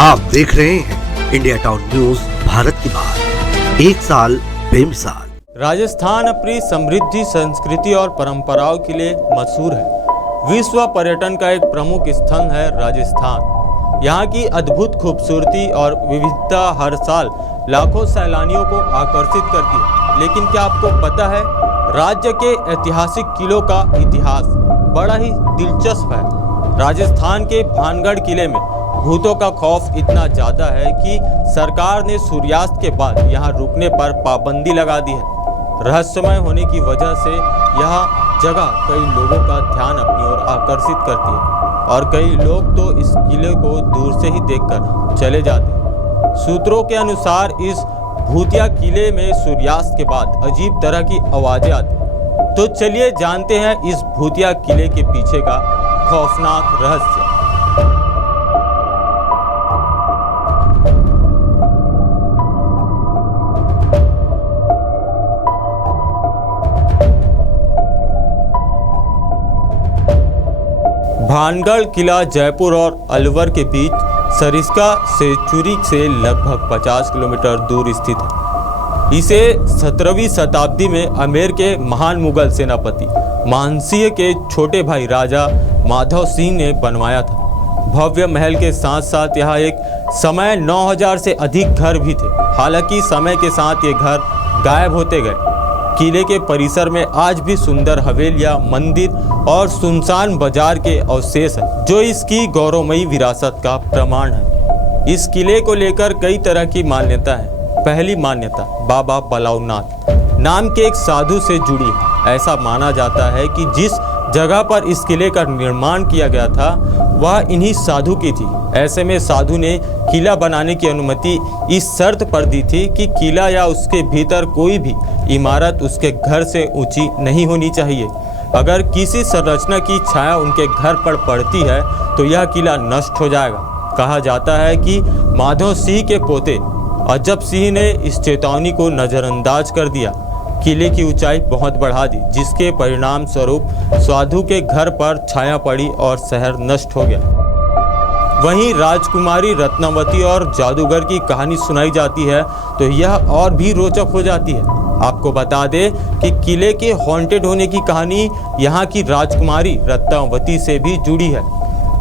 आप देख रहे हैं इंडिया टाउन न्यूज भारत की बात, एक साल बेमिसाल। राजस्थान अपनी समृद्धि, संस्कृति और परंपराओं के लिए मशहूर है। विश्व पर्यटन का एक प्रमुख स्थल है राजस्थान। यहाँ की अद्भुत खूबसूरती और विविधता हर साल लाखों सैलानियों को आकर्षित करती है। लेकिन क्या आपको पता है, राज्य के ऐतिहासिक किलों का इतिहास बड़ा ही दिलचस्प है। राजस्थान के भानगढ़ किले में भूतों का खौफ इतना ज़्यादा है कि सरकार ने सूर्यास्त के बाद यहाँ रुकने पर पाबंदी लगा दी है। रहस्यमय होने की वजह से यह जगह कई लोगों का ध्यान अपनी ओर आकर्षित करती है और कई लोग तो इस किले को दूर से ही देखकर चले जाते हैं। सूत्रों के अनुसार इस भूतिया किले में सूर्यास्त के बाद अजीब तरह की आवाज़ें आती हैं। तो चलिए जानते हैं इस भूतिया किले के पीछे का खौफनाक रहस्य। भानगढ़ किला जयपुर और अलवर के बीच सरिस्का से चूरी से लगभग 50 किलोमीटर दूर स्थित है। इसे 17वीं शताब्दी में आमेर के महान मुगल सेनापति मानसिंह के छोटे भाई राजा माधव सिंह ने बनवाया था। भव्य महल के साथ साथ यहाँ एक समय 9000 से अधिक घर भी थे। हालांकि समय के साथ ये घर गायब होते गए। किले के परिसर में आज भी सुंदर हवेलियां, मंदिर और सुनसान बाजार के अवशेष हैं, जो इसकी गौरवमयी विरासत का प्रमाण है। इस किले को लेकर कई तरह की मान्यता है। पहली मान्यता बाबा बलाउनाथ नाम के एक साधु से जुड़ी है। ऐसा माना जाता है कि जिस जगह पर इस किले का निर्माण किया गया था वह इन्हीं साधु की थी। ऐसे में साधु ने किला बनाने की अनुमति इस शर्त पर दी थी कि किला या उसके भीतर कोई भी इमारत उसके घर से ऊंची नहीं होनी चाहिए। अगर किसी संरचना की छाया उनके घर पर पड़ती है तो यह किला नष्ट हो जाएगा। कहा जाता है कि माधव सिंह के पोते अजब सिंह ने इस चेतावनी को नज़रअंदाज कर दिया, किले की ऊंचाई बहुत बढ़ा दी, जिसके परिणाम स्वरूप साधु के घर पर छाया पड़ी और शहर नष्ट हो गया। वहीं राजकुमारी रत्नावती और जादूगर की कहानी सुनाई जाती है तो यह और भी रोचक हो जाती है। आपको बता दें कि किले के हॉन्टेड होने की कहानी यहाँ की राजकुमारी रत्नावती से भी जुड़ी है।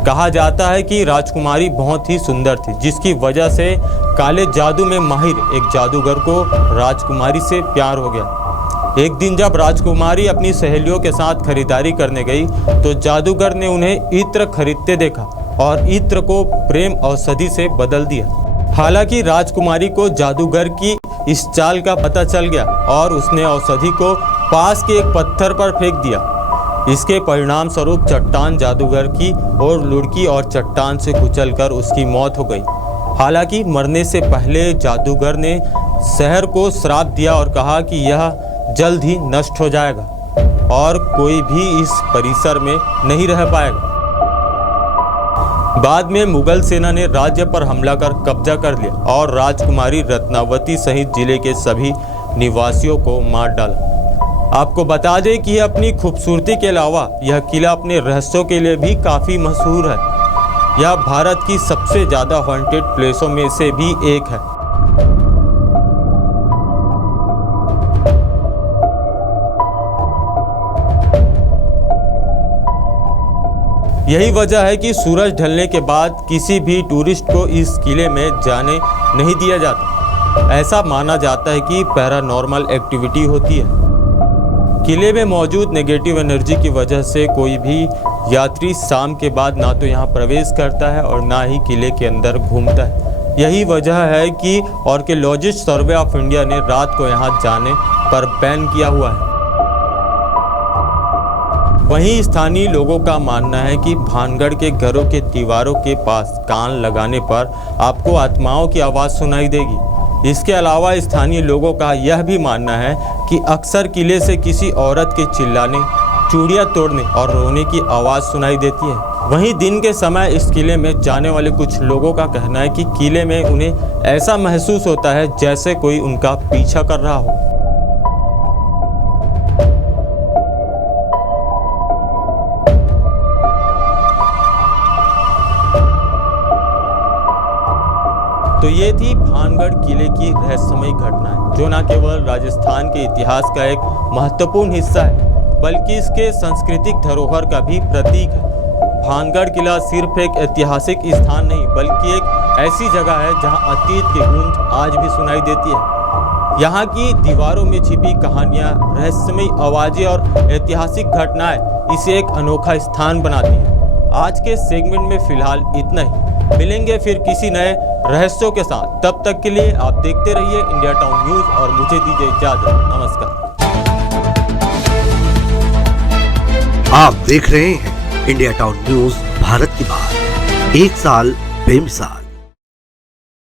कहा जाता है कि राजकुमारी बहुत ही सुंदर थी, जिसकी वजह से काले जादू में माहिर एक जादूगर को राजकुमारी से प्यार हो गया। एक दिन जब राजकुमारी अपनी सहेलियों के साथ खरीदारी करने गई तो जादूगर ने उन्हें इत्र खरीदते देखा और इत्र को प्रेम औषधि से बदल दिया। हालांकि राजकुमारी को जादूगर की इस चाल का पता चल गया और उसने औषधि को पास के एक पत्थर पर फेंक दिया। इसके परिणाम स्वरूप चट्टान जादूगर की ओर लुढ़की और चट्टान से कुचलकर उसकी मौत हो गई। हालांकि मरने से पहले जादूगर ने शहर को श्राप दिया और कहा कि यह जल्द ही नष्ट हो जाएगा और कोई भी इस परिसर में नहीं रह पाएगा। बाद में मुगल सेना ने राज्य पर हमला कर कब्जा कर लिया और राजकुमारी रत्नावती सहित जिले के सभी निवासियों को मार डाला। आपको बता दें कि अपनी खूबसूरती के अलावा यह किला अपने रहस्यों के लिए भी काफ़ी मशहूर है। यह भारत की सबसे ज़्यादा हॉन्टेड प्लेसों में से भी एक है। यही वजह है कि सूरज ढलने के बाद किसी भी टूरिस्ट को इस किले में जाने नहीं दिया जाता। ऐसा माना जाता है कि पैरानॉर्मल एक्टिविटी होती है। किले में मौजूद नेगेटिव एनर्जी की वजह से कोई भी यात्री शाम के बाद ना तो यहाँ प्रवेश करता है और ना ही किले के अंदर घूमता है। यही वजह है कि आर्कियोलॉजिस्ट सर्वे ऑफ इंडिया ने रात को यहाँ जाने पर बैन किया हुआ है। वहीं स्थानीय लोगों का मानना है कि भानगढ़ के घरों के दीवारों के पास कान लगाने पर आपको आत्माओं की आवाज़ सुनाई देगी। इसके अलावा स्थानीय लोगों का यह भी मानना है कि अक्सर किले से किसी औरत के चिल्लाने, चूड़ियाँ तोड़ने और रोने की आवाज़ सुनाई देती है। वहीं दिन के समय इस किले में जाने वाले कुछ लोगों का कहना है कि किले में उन्हें ऐसा महसूस होता है जैसे कोई उनका पीछा कर रहा हो। तो ये थी भानगढ़ किले की रहस्यमयी घटनाएं, जो न केवल राजस्थान के इतिहास का एक महत्वपूर्ण हिस्सा है बल्कि इसके सांस्कृतिक धरोहर का भी प्रतीक है। भानगढ़ किला सिर्फ एक ऐतिहासिक स्थान नहीं बल्कि एक ऐसी जगह है जहां अतीत की गूंज आज भी सुनाई देती है। यहाँ की दीवारों में छिपी कहानियां, रहस्यमयी आवाजें और ऐतिहासिक घटनाएं इसे एक अनोखा स्थान बनाती हैं। आज के सेगमेंट में फिलहाल इतना ही। मिलेंगे फिर किसी नए रहस्यों के साथ। तब तक के लिए आप देखते रहिए इंडिया टाउन न्यूज और मुझे दीजिए इजाजत। नमस्कार। आप देख रहे हैं इंडिया टाउन न्यूज, भारत की बात, एक साल बेमिसाल।